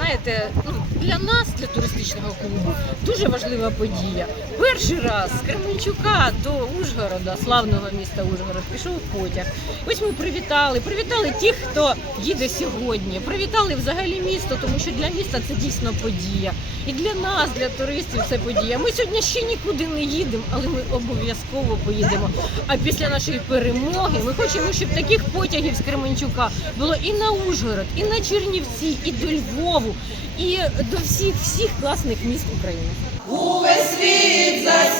знаєте, ну, для нас, для туристичного клубу, дуже важлива подія. Перший раз з Кременчука до Ужгорода, славного міста Ужгород, пішов потяг. Ось ми привітали, привітали тих, хто їде сьогодні. Привітали взагалі місто, тому що для міста це дійсно подія. І для нас, для туристів, це подія. Ми сьогодні ще нікуди не їдемо, але ми обов'язково поїдемо. А після нашої перемоги ми хочемо, щоб таких потягів з Кременчука було і на Ужгород, і на Чернівці, і до Львову, і до всіх всіх класних міст України. Увесь світ засіяла